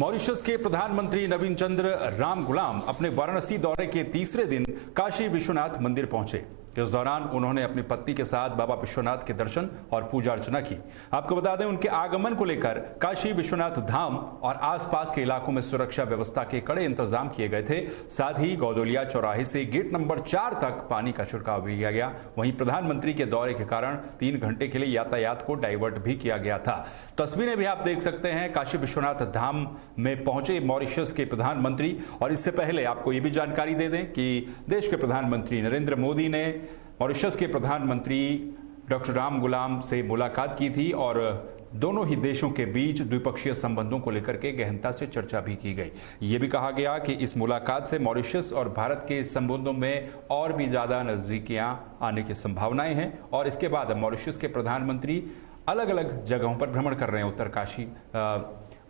Mauritius के प्रधानमंत्री नवीन चंद्र राम गुलाम अपने वाराणसी दौरे के तीसरे दिन काशी विश्वनाथ मंदिर पहुंचे। इस दौरान उन्होंने अपनी पत्नी के साथ बाबा विश्वनाथ के दर्शन और पूजा अर्चना की। आपको बता दें, उनके आगमन को लेकर काशी विश्वनाथ धाम और आसपास के इलाकों में सुरक्षा व्यवस्था के कड़े इंतजाम किए गए थे। साथ ही गौदोलिया चौराहे से गेट नंबर 4 तक पानी का छिड़काव भी किया गया। वहीं प्रधानमंत्री के दौरे के कारण 3 घंटे के लिए यातायात को डाइवर्ट भी किया गया था। तस्वीरें भी आप देख सकते हैं काशी विश्वनाथ धाम में पहुंचे मॉरिशस के प्रधानमंत्री। और इससे पहले आपको यह भी जानकारी दे दें कि देश के प्रधानमंत्री नरेंद्र मोदी ने मॉरिशस के प्रधानमंत्री डॉक्टर राम गुलाम से मुलाकात की थी और दोनों ही देशों के बीच द्विपक्षीय संबंधों को लेकर के गहनता से चर्चा भी की गई। ये भी कहा गया कि इस मुलाकात से मॉरिशस और भारत के संबंधों में और भी ज्यादा नजदीकियां आने की संभावनाएं हैं। और इसके बाद मॉरिशस के प्रधानमंत्री अलग अलग जगहों पर भ्रमण कर रहे हैं। उत्तरकाशी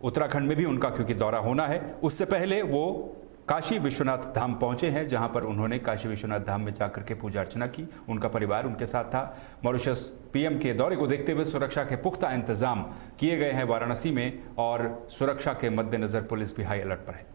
उत्तराखंड में भी उनका क्योंकि दौरा होना है, उससे पहले वो काशी विश्वनाथ धाम पहुंचे हैं, जहां पर उन्होंने काशी विश्वनाथ धाम में जाकर के पूजा अर्चना की। उनका परिवार उनके साथ था। मॉरिशस पीएम के दौरे को देखते हुए सुरक्षा के पुख्ता इंतजाम किए गए हैं वाराणसी में और सुरक्षा के मद्देनजर पुलिस भी हाई अलर्ट पर है।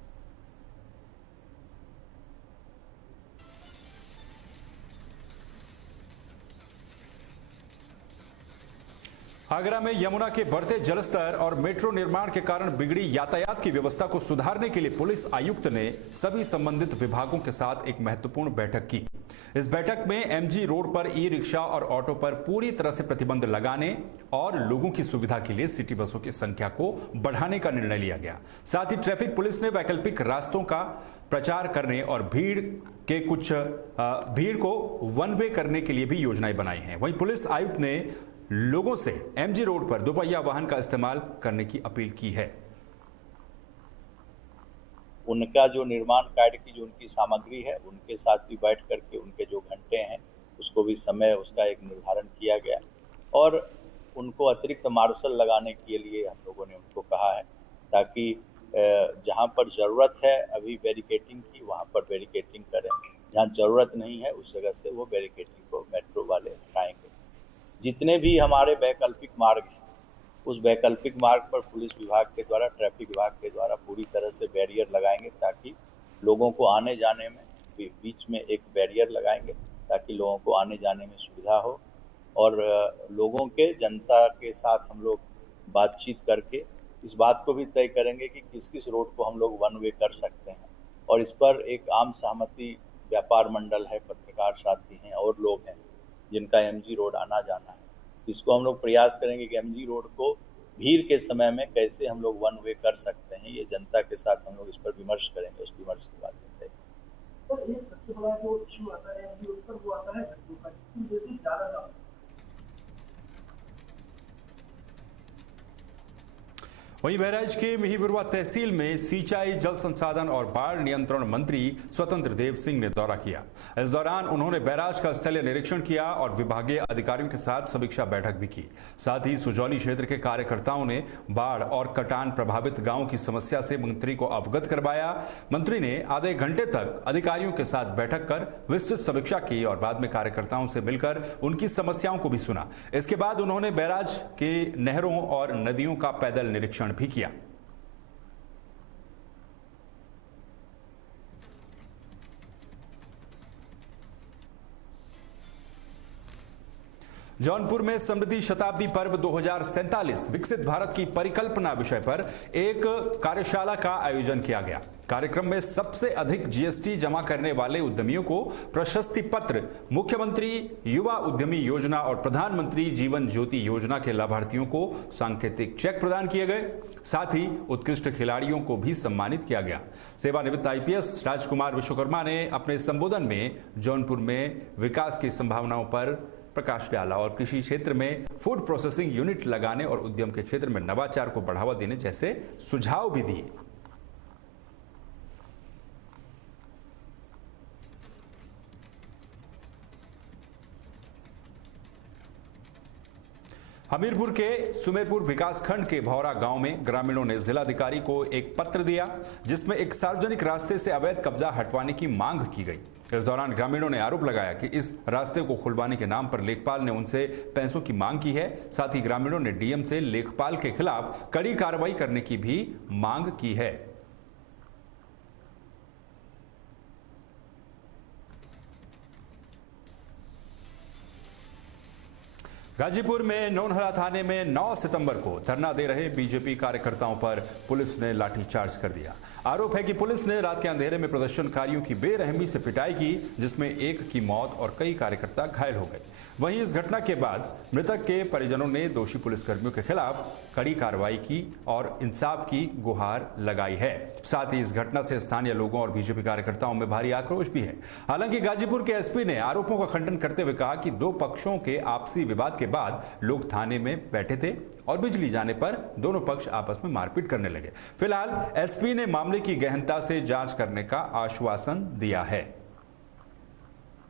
आगरा में यमुना के बढ़ते जलस्तर और मेट्रो निर्माण के कारण बिगड़ी यातायात की व्यवस्था को सुधारने के लिए पुलिस आयुक्त ने सभी संबंधित विभागों के साथ एक महत्वपूर्ण बैठक की। इस बैठक में एमजी रोड पर ई रिक्शा और ऑटो पर पूरी तरह से प्रतिबंध लगाने और लोगों की सुविधा के लिए सिटी बसों की संख्या को बढ़ाने का निर्णय लिया गया। साथ ही ट्रैफिक पुलिस ने वैकल्पिक रास्तों का प्रचार करने और भीड़ को वन वे करने के लिए भी योजनाएं बनाई हैं। वहीं पुलिस आयुक्त ने लोगों से एमजी रोड पर दोपहिया वाहन का इस्तेमाल करने की अपील की है। उनका जो निर्माण कार्य की जो उनकी सामग्री है, उनके साथ भी बैठ करके उनके जो घंटे हैं उसको भी समय उसका एक निर्धारण किया गया और उनको अतिरिक्त मार्शल लगाने के लिए हम लोगों ने उनको कहा है, ताकि जहां पर जरूरत है अभी बैरिकेटिंग की वहां पर बैरिकेटिंग करें, जहां जरूरत नहीं है उस जगह से वो बैरिकेटिंग को मेट्रो वाले हटाएंगे। जितने भी हमारे वैकल्पिक मार्ग हैं उस वैकल्पिक मार्ग पर पुलिस विभाग के द्वारा, ट्रैफिक विभाग के द्वारा पूरी तरह से बैरियर लगाएंगे, ताकि लोगों को आने जाने में बीच में एक बैरियर लगाएंगे ताकि लोगों को आने जाने में सुविधा हो। और लोगों के, जनता के साथ हम लोग बातचीत करके इस बात को भी तय करेंगे कि किस किस रोड को हम लोग वन वे कर सकते हैं। और इस पर एक आम सहमति व्यापार मंडल है, पत्रकार साथी हैं और लोग हैं जिनका एमजी रोड आना जाना है, इसको हम लोग प्रयास करेंगे कि एमजी रोड को भीड़ के समय में कैसे हम लोग वन वे कर सकते हैं। ये जनता के साथ हम लोग इस पर विमर्श करेंगे। उस विमर्श के बाद सर, एक सबसे बड़ा जो इशू आता है एमजी रोड पर वो आता है गड्ढों का, जिसमें ज्यादा दाम। वहीं बहराइच के मिहीबुरवा तहसील में सिंचाई, जल संसाधन और बाढ़ नियंत्रण मंत्री स्वतंत्र देव सिंह ने दौरा किया। इस दौरान उन्होंने बैराज का स्थलीय निरीक्षण किया और विभागीय अधिकारियों के साथ समीक्षा बैठक भी की। साथ ही सुजौली क्षेत्र के कार्यकर्ताओं ने बाढ़ और कटान प्रभावित गांवों की समस्या से मंत्री को अवगत करवाया। मंत्री ने आधे घंटे तक अधिकारियों के साथ बैठक कर विस्तृत समीक्षा की और बाद में कार्यकर्ताओं से मिलकर उनकी समस्याओं को भी सुना। इसके बाद उन्होंने बैराज के नहरों और नदियों का पैदल निरीक्षण भी किया। जौनपुर में समृद्धि शताब्दी पर्व 2047 विकसित भारत की परिकल्पना विषय पर एक कार्यशाला का आयोजन किया गया। कार्यक्रम में सबसे अधिक जीएसटी जमा करने वाले उद्यमियों को प्रशस्ति पत्र, मुख्यमंत्री युवा उद्यमी योजना और प्रधानमंत्री जीवन ज्योति योजना के लाभार्थियों को सांकेतिक चेक प्रदान किए गए। साथ ही उत्कृष्ट खिलाड़ियों को भी सम्मानित किया गया। सेवानिवृत्त आईपीएस राजकुमार विश्वकर्मा ने अपने संबोधन में जौनपुर में विकास की संभावनाओं पर प्रकाश डाला और कृषि क्षेत्र में फूड प्रोसेसिंग यूनिट लगाने और उद्यम के क्षेत्र में नवाचार को बढ़ावा देने जैसे सुझाव भी दिए। हमीरपुर के सुमेरपुर विकासखंड के भौरा गांव में ग्रामीणों ने जिलाधिकारी को एक पत्र दिया जिसमें एक सार्वजनिक रास्ते से अवैध कब्जा हटवाने की मांग की गई। इस दौरान ग्रामीणों ने आरोप लगाया कि इस रास्ते को खुलवाने के नाम पर लेखपाल ने उनसे पैसों की मांग की है। साथ ही ग्रामीणों ने डीएम से लेखपाल के खिलाफ कड़ी कार्रवाई करने की भी मांग की है। गाजीपुर में नौनहरा थाने में 9 सितंबर को धरना दे रहे बीजेपी कार्यकर्ताओं पर पुलिस ने लाठीचार्ज कर दिया। आरोप है कि पुलिस ने रात के अंधेरे में प्रदर्शनकारियों की बेरहमी से पिटाई की, जिसमें एक की मौत और कई कार्यकर्ता घायल हो गए। वहीं इस घटना के बाद मृतक के परिजनों ने दोषी पुलिसकर्मियों के खिलाफ कड़ी कार्रवाई की और इंसाफ की गुहार लगाई है। साथ ही इस घटना से स्थानीय लोगों और बीजेपी कार्यकर्ताओं में भारी आक्रोश भी है। हालांकि गाजीपुर के एसपी ने आरोपों का खंडन करते हुए कहा कि दो पक्षों के आपसी विवाद के बाद लोग थाने में बैठे थे और बिजली जाने पर दोनों पक्ष आपस में मारपीट करने लगे। फिलहाल एसपी ने मामले की गहनता से जांच करने का आश्वासन दिया है।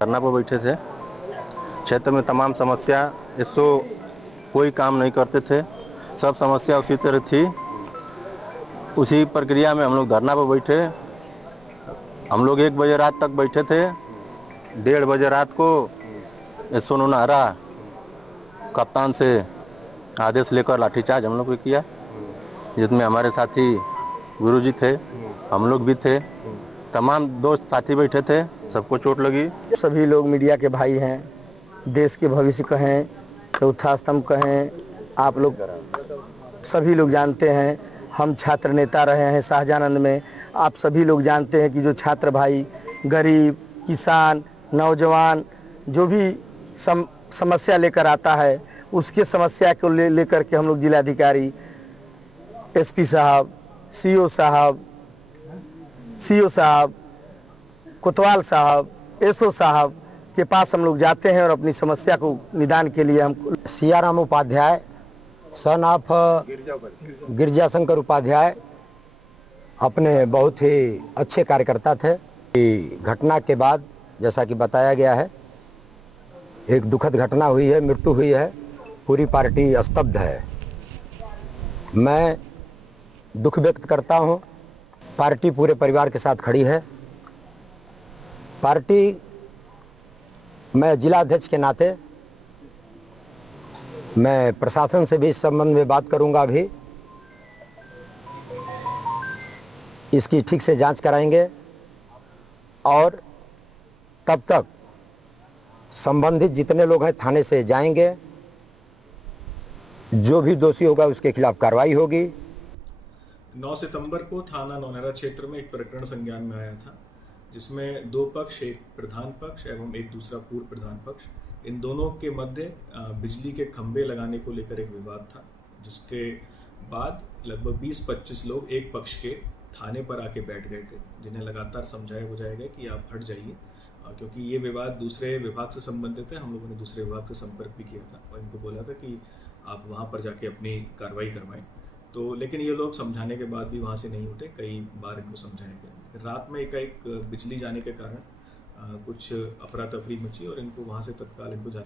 धरना पर बैठे थे, क्षेत्र में तमाम समस्या इसको कोई काम नहीं करते थे, सब समस्या उसी तरह थी। उसी प्रक्रिया में हम लोग धरना पर बैठे। हम लोग 1 बजे रात तक बैठे थे। 1:30 बजे रात को सोनूनहरा कप्तान से आदेश लेकर लाठीचार्ज हम लोग को किया, जिसमें हमारे साथी गुरुजी थे, हम लोग भी थे, तमाम दोस्त साथी बैठे थे, सबको चोट लगी। सभी लोग मीडिया के भाई हैं, देश के भविष्य कहें, चौथा स्तंभ कहें, आप लोग सभी लोग जानते हैं। हम छात्र नेता रहे हैं शाहजहानंद में। आप सभी लोग जानते हैं कि जो छात्र भाई, गरीब, किसान, नौजवान जो भी समस्या लेकर आता है, उसके समस्या को लेकर के हम लोग जिलाधिकारी, एसपी साहब, सीओ साहब, कोतवाल साहब, एसओ साहब के पास हम लोग जाते हैं और अपनी समस्या को निदान के लिए हम सियाराम उपाध्याय, सन ऑफ गिरजाशंकर उपाध्याय अपने बहुत ही अच्छे कार्यकर्ता थे। घटना के बाद जैसा कि बताया गया है, एक दुखद घटना हुई है, मृत्यु हुई है, पूरी पार्टी स्तब्ध है। मैं दुख व्यक्त करता हूं। पार्टी पूरे परिवार के साथ खड़ी है। पार्टी, मैं जिला अध्यक्ष के नाते मैं प्रशासन से भी इस संबंध में बात करूंगा। अभी इसकी ठीक से जांच कराएंगे और तब तक संबंधित जितने लोग हैं थाने से जाएंगे, जो भी दोषी होगा उसके खिलाफ कार्रवाई होगी। 9 सितंबर को थाना नौनहरा क्षेत्र में एक प्रकरण संज्ञान में आया था, जिसमें 2 पक्ष, एक प्रधान पक्ष एवं एक दूसरा पूर्व प्रधान पक्ष, इन दोनों के मध्य बिजली के खंभे लगाने को लेकर एक विवाद था, जिसके बाद लगभग 20-25 लोग एक पक्ष के थाने पर आके बैठ गए थे, जिन्हें लगातार समझाया बुझाया गया कि आप हट जाइए, क्योंकि ये विवाद दूसरे विभाग से संबंधित है। हम लोगों ने दूसरे विभाग से संपर्क भी किया था और इनको बोला था कि आप वहाँ पर जाके अपनी कार्रवाई करवाएं। तो लेकिन ये लोग समझाने के बाद भी वहाँ से नहीं उठे। कई बार इनको समझाया गया। रात में एकाएक बिजली जाने के कारण कुछ अफरा तफरी मची और इनको वहाँ से तत्काल इनको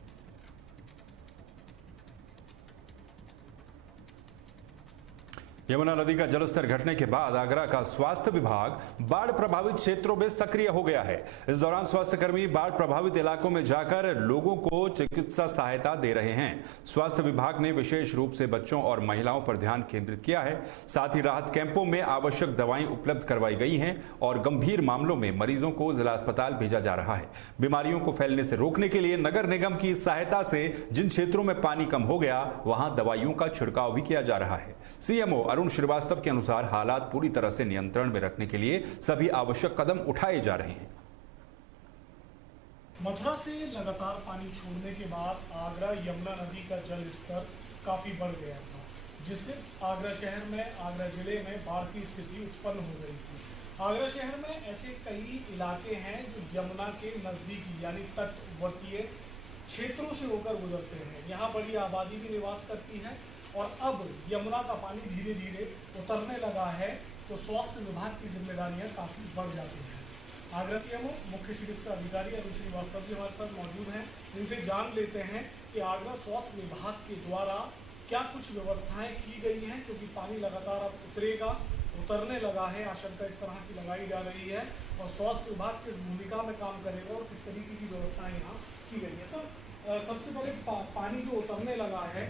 यमुना नदी का जलस्तर घटने के बाद आगरा का स्वास्थ्य विभाग बाढ़ प्रभावित क्षेत्रों में सक्रिय हो गया है। इस दौरान स्वास्थ्य कर्मी बाढ़ प्रभावित इलाकों में जाकर लोगों को चिकित्सा सहायता दे रहे हैं। स्वास्थ्य विभाग ने विशेष रूप से बच्चों और महिलाओं पर ध्यान केंद्रित किया है। साथ ही राहत कैंपों में आवश्यक दवाएं उपलब्ध करवाई गई हैं और गंभीर मामलों में मरीजों को जिला अस्पताल भेजा जा रहा है। बीमारियों को फैलने से रोकने के लिए नगर निगम की सहायता से जिन क्षेत्रों में पानी कम हो गया, वहां दवाइयों का छिड़काव भी किया जा रहा है। सीएमओ अरुण श्रीवास्तव के अनुसार हालात पूरी तरह से नियंत्रण में रखने के लिए सभी आवश्यक कदम उठाए जा रहे हैं। मथुरा से लगातार पानी छोड़ने के बाद आगरा यमुना नदी का जल स्तर काफी बढ़ गया था, जिससे आगरा शहर में, आगरा जिले में बाढ़ की स्थिति उत्पन्न हो गई थी। आगरा शहर में ऐसे कई इलाके हैं जो यमुना के नजदीकी यानी तटवर्तीय क्षेत्रों से होकर गुजरते हैं। यहाँ बड़ी आबादी भी निवास करती है और अब यमुना का पानी धीरे धीरे उतरने लगा है, तो स्वास्थ्य विभाग की जिम्मेदारियां काफी बढ़ जाती हैं। आगरा सीएमओ मुख्य चिकित्सा अधिकारी अरुण श्रीवास्तव जी हमारे साथ मौजूद हैं। इनसे जान लेते हैं कि आगरा स्वास्थ्य विभाग के द्वारा क्या कुछ व्यवस्थाएं की गई हैं, क्योंकि पानी लगातार अब उतरने लगा है, आशंका इस तरह की लगाई जा रही है, और स्वास्थ्य विभाग किस भूमिका में काम करेगा और किस तरीके की व्यवस्थाएं यहाँ की गई है। सर, सबसे पहले पानी जो उतरने लगा है,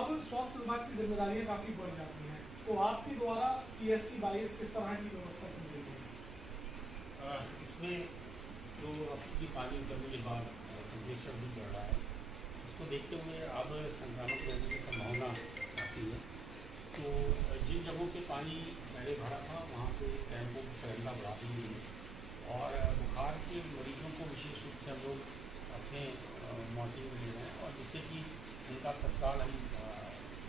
अब स्वास्थ्य विभाग की जिम्मेदारियां काफ़ी बढ़ जाती हैं, तो आपके द्वारा CSC 22 किस तरह की व्यवस्था की गई है? इसमें जो अब चूँकि पानी उतरने के बाद टेम्परेचर भी बढ़ रहा है, उसको देखते हुए अब संक्रामक रोगों की संभावना आती है। तो जिन जगहों पे पानी पहले भरा था वहाँ पे कैंपों की संख्या बढ़ा दी गई है, और बुखार के मरीजों को विशेष रूप से हम लोग अपने मॉनिटरिंग में ले रहे हैं, और जिससे कि उनका तत्काल हम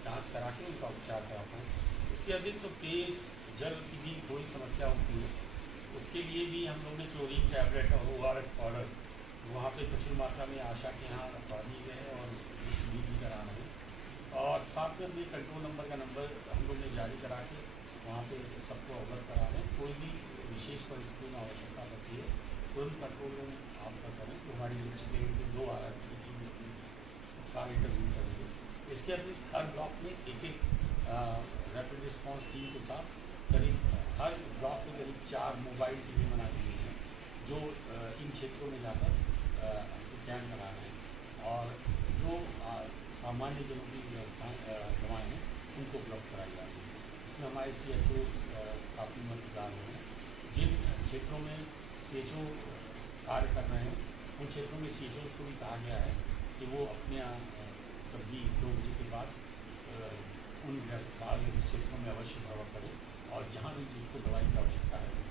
जांच करा के उनका उपचार कराते हैं। इसके अतिरिक्त तो पेय जल की भी कोई समस्या होती है, उसके लिए भी हम लोग ने क्लोरीन टैबलेट और ORS पाउडर वहाँ पे प्रचुर मात्रा में आशा के यहाँ रखवा दिए गए हैं और डिस्ट्रीब्यूट भी करा रहे हैं। और साथ में अपने कंट्रोल नंबर का नंबर हम लोग ने जारी करा के वहाँ पे सबको अवगत करा रहे हैं। कोई भी विशेष परिस्थिति में आवश्यकता पड़ती है तुरंत कंट्रोल रूम आपका करें, तो हमारी डिस्ट्रिक्ट लेवल की 2 RRT की कार इंटरव्यू करेंगे। इसके अतिरिक्त हर ब्लॉक में एक रैपिड रिस्पॉन्स टीम के साथ करीब हर ब्लॉक में करीब 4 मोबाइल टीम बना दी गई हैं, जो इन क्षेत्रों में जाकर कैंप करा रहे हैं, और जो सामान्य जनों की दवाएँ हैं उनको उपलब्ध कराई जा रही है। इसमें हमारे CHOs काफ़ी मददगार हुए हैं। जिन क्षेत्रों में CHO कार्य कर रहे हैं उन क्षेत्रों में CHOs को भी कहा गया है कि वो अपने यहाँ जब भी 2 बजे के बाद उन क्षेत्रों में अवश्य भ्रमण करें, और जहाँ भी जिसको दवाई की आवश्यकता है उनको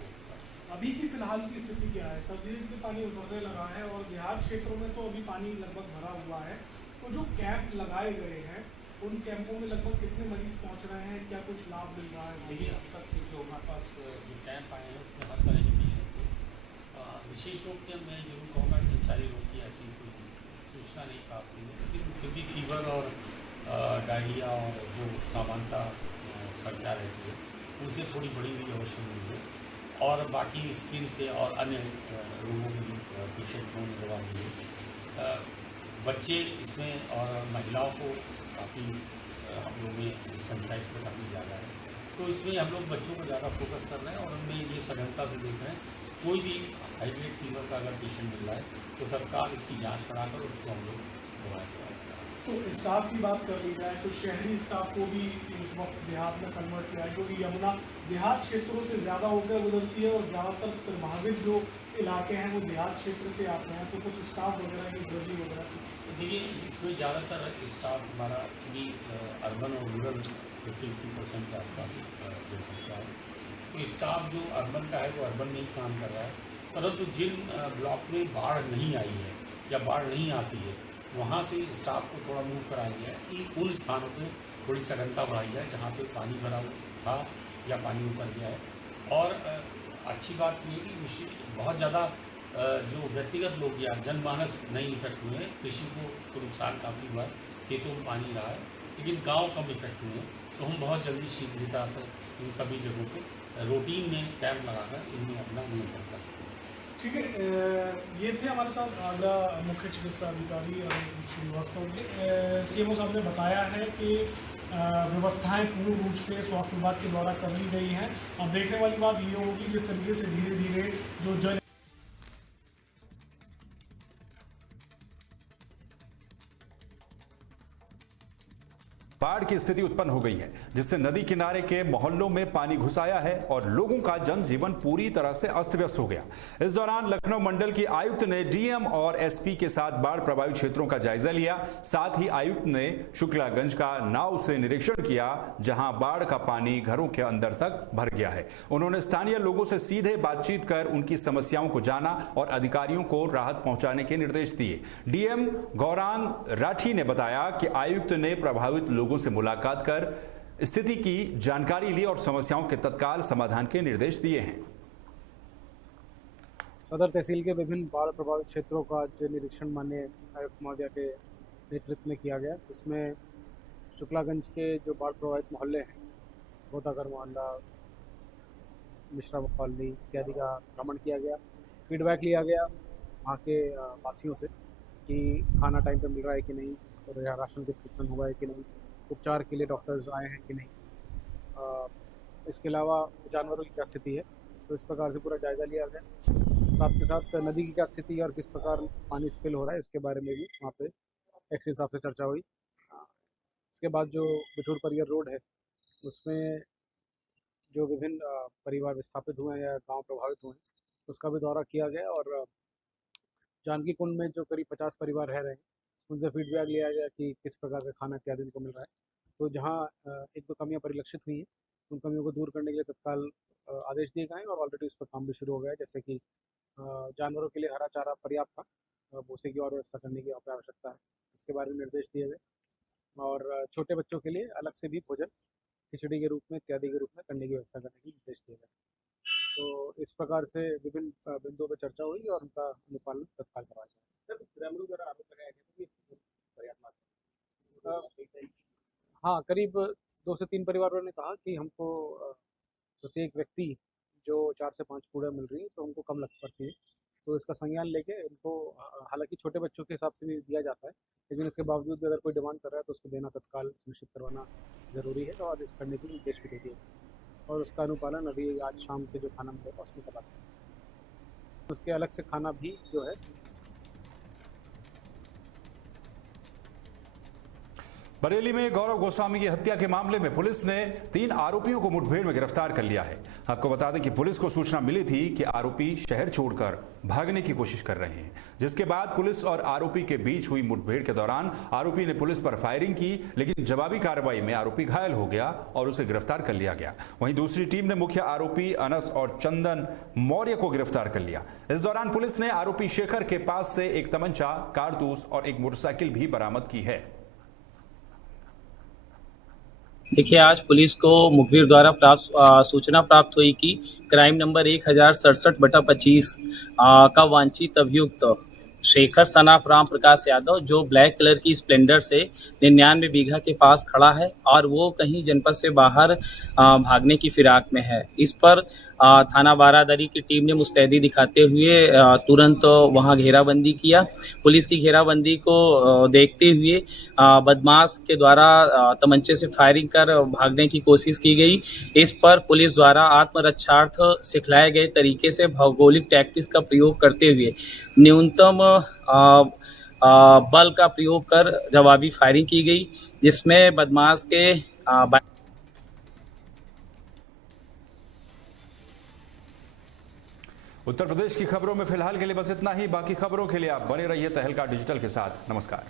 अभी की फिलहाल की स्थिति क्या है? सब धीरे धीरे पानी उतरने लगा है, और देहात क्षेत्रों में तो अभी पानी लगभग भरा हुआ है, तो जो कैंप लगाए गए हैं उन कैंपों में लगभग कितने मरीज पहुंच रहे हैं, क्या कुछ लाभ मिल रहा है? देखिए, अब तक जो हमारे पास जो कैंप आए हैं उसमें हर तरह के पेशेंट थे। विशेष रूप से मैं जरूर कहूँगा संचारी रोग की ऐसी कोई सूचना नहीं प्राप्त हुई है, लेकिन फिर भी फीवर और डायरिया और जो सामान्यता संख्या रहती है उनसे थोड़ी बड़ी हुई अवश्य मिली है, और बाकी स्किन से और अन्य रोगों में भी पेशेंट को दवा मिली है। बच्चे इसमें और महिलाओं को काफ़ी हम लोग में संख्या इसमें काफ़ी ज़्यादा है, तो इसमें हम लोग बच्चों को ज़्यादा फोकस कर रहे हैं, और उनमें ये सघनता से देख रहे हैं। कोई भी हाई ग्रेड फीवर का अगर पेशेंट मिल रहा है तो तत्काल इसकी जांच कराकर उसको हम लोग दवाएँ कराते हैं। तो स्टाफ की बात कर ली जाए तो शहरी स्टाफ को भी इस वक्त देहात में कन्वर्ट किया है, क्योंकि यमुना देहात क्षेत्रों से ज़्यादा होकर गुजरती है, और ज़्यादातर प्रभावित जो इलाके हैं वो देहात क्षेत्र से आते हैं, तो कुछ स्टाफ वगैरह की वृद्धि वगैरह कुछ? देखिए, इसमें ज़्यादातर स्टाफ हमारा चूँकि अर्बन और रूरल 50% के आसपास जनसंख्या है, तो स्टाफ जो अर्बन का है वो अर्बन में ही काम कर रहा है, परंतु जिन ब्लॉक में बाढ़ नहीं आई है या बाढ़ नहीं आती है वहाँ से स्टाफ को थोड़ा मूव कराया गया है कि उन स्थानों पे थोड़ी सघनता बढ़ाई जाए जहाँ पे पानी भरा था या पानी उतर गया है। और अच्छी बात ये है कि बहुत ज़्यादा जो व्यक्तिगत लोग या जनमानस नहीं इफेक्ट हुए हैं। कृषि को तो नुकसान काफ़ी हुआ है, खेतों में पानी रहा है, लेकिन गांव कम इफेक्ट हुए हैं, तो हम बहुत जल्दी शीघ्रता से इन सभी जगहों पे रूटीन में कैंप लगाकर इनमें अपना नियंत्रण करते हैं। ठीक है, ये थे हमारे साथ आगरा मुख्य चिकित्सा अधिकारी श्रीवास्तव जी। CMO साहब ने बताया है कि व्यवस्थाएं पूर्ण रूप से स्वास्थ्य विभाग के द्वारा कर ली गई हैं। अब देखने वाली बात ये होगी जिस तरीके से धीरे धीरे जो जन बाढ़ की स्थिति उत्पन्न हो गई है, जिससे नदी किनारे के मोहल्लों में पानी घुस आया है और लोगों का जनजीवन पूरी तरह से अस्त व्यस्त हो गया। इस दौरान लखनऊ मंडल की आयुक्त ने DM और SP के साथ बाढ़ प्रभावित क्षेत्रों का जायजा लिया। साथ ही आयुक्त ने शुक्लागंज का नाव से निरीक्षण किया, जहां बाढ़ का पानी घरों के अंदर तक भर गया है। उन्होंने स्थानीय लोगों से सीधे बातचीत कर उनकी समस्याओं को जाना और अधिकारियों को राहत पहुंचाने के निर्देश दिए। DM गौरांग राठी ने बताया कि आयुक्त ने प्रभावित लोगों से मुलाकात कर स्थिति की जानकारी ली और समस्याओं के तत्काल समाधान के निर्देश दिए हैं। सदर तहसील के विभिन्न बाढ़ प्रभावित क्षेत्रों का आज निरीक्षण माननीय आयुक्त महोदय के नेतृत्व में किया गया, जिसमें शुक्लागंज के जो बाढ़ प्रभावित मोहल्ले हैं, गोतागर मोहल्ला, मिश्रा कॉलोनी इत्यादि का भ्रमण किया गया। फीडबैक लिया गया वहाँ के वासियों से कि खाना टाइम पे मिल रहा है कि नहीं, और या राशन वितरण हुआ है कि नहीं, उपचार के लिए डॉक्टर्स आए हैं कि नहीं, इसके अलावा जानवरों की क्या स्थिति है, तो इस प्रकार से पूरा जायज़ा लिया गया। साथ के साथ नदी की क्या स्थिति है और किस प्रकार पानी स्पिल हो रहा है, इसके बारे में भी वहाँ पे एक्स हिसाब से चर्चा हुई। इसके बाद जो बिठूर परियर रोड है उसमें जो विभिन्न परिवार विस्थापित हुए हैं या गांव प्रभावित हुए हैं उसका भी दौरा किया गया और जानकी कुंड में जो करीब 50 परिवार रह रहे हैं उनसे फीडबैक लिया गया कि किस प्रकार का खाना इत्यादि उनको मिल रहा है। तो जहाँ एक दो कमियाँ परिलक्षित हुई हैं उन कमियों को दूर करने के लिए तत्काल आदेश दिए गए हैं और ऑलरेडी उस पर काम भी शुरू हो गया है। जैसे कि जानवरों के लिए हरा चारा पर्याप्त था, भूसे की और व्यवस्था करने की आवश्यकता है, इसके बारे में निर्देश दिए गए और छोटे बच्चों के लिए अलग से भी भोजन खिचड़ी के रूप में इत्यादि के रूप में करने की व्यवस्था करने के निर्देश दिए गए। तो इस प्रकार से विभिन्न बिंदुओं पर चर्चा हुई और उनका अनुपालन तत्काल करवाया जाए। ग्रामीणों द्वारा आरोप लगाया गया कि पर्याप्त, हाँ, करीब 2 से 3 परिवारों ने कहा कि हमको प्रत्येक व्यक्ति जो 4 से 5 कूड़े मिल रही है तो हमको कम लग पड़ती है, तो इसका संज्ञान लेके उनको, हालांकि छोटे बच्चों के हिसाब से भी दिया जाता है लेकिन इसके बावजूद भी अगर कोई डिमांड कर रहा है तो उसको देना तत्काल सुनिश्चित करवाना ज़रूरी है और इस करने के निर्देश भी दे दिए और उसका अनुपालन अभी आज शाम के जो खाना मिलेगा उसमें करवाते हैं। उसके अलग से खाना भी जो है। बरेली में गौरव गोस्वामी की हत्या के मामले में पुलिस ने 3 आरोपियों को मुठभेड़ में गिरफ्तार कर लिया है। आपको बता दें कि पुलिस को सूचना मिली थी कि आरोपी शहर छोड़कर भागने की कोशिश कर रहे हैं, जिसके बाद पुलिस और आरोपी के बीच हुई मुठभेड़ के दौरान आरोपी ने पुलिस पर फायरिंग की, लेकिन जवाबी कार्रवाई में आरोपी घायल हो गया और उसे गिरफ्तार कर लिया गया। वहीं दूसरी टीम ने मुख्य आरोपी अनस और चंदन मौर्य को गिरफ्तार कर लिया। इस दौरान पुलिस ने आरोपी शेखर के पास से एक तमंचा, कारतूस और एक मोटरसाइकिल भी बरामद की है। देखिए, आज पुलिस को मुखबिर द्वारा सूचना प्राप्त हुई कि क्राइम नंबर 1067/25 का वांछित अभियुक्त शेखर सनाफ राम प्रकाश यादव, जो ब्लैक कलर की स्प्लेंडर से 99 बीघा के पास खड़ा है और वो कहीं जनपद से बाहर भागने की फिराक में है। इस पर थाना बारादरी की टीम ने मुस्तैदी दिखाते हुए तुरंत वहां घेराबंदी किया। पुलिस की घेराबंदी को देखते हुए बदमाश के द्वारा तमंचे से फायरिंग कर भागने की कोशिश की गई। इस पर पुलिस द्वारा आत्मरक्षार्थ सिखलाए गए तरीके से भौगोलिक टैक्टिक्स का प्रयोग करते हुए न्यूनतम बल का प्रयोग कर जवाबी फायरिंग की गई, जिसमें बदमाश के उत्तर प्रदेश की खबरों में फिलहाल के लिए बस इतना ही। बाकी खबरों के लिए आप बने रहिए तहलका डिजिटल के साथ। नमस्कार।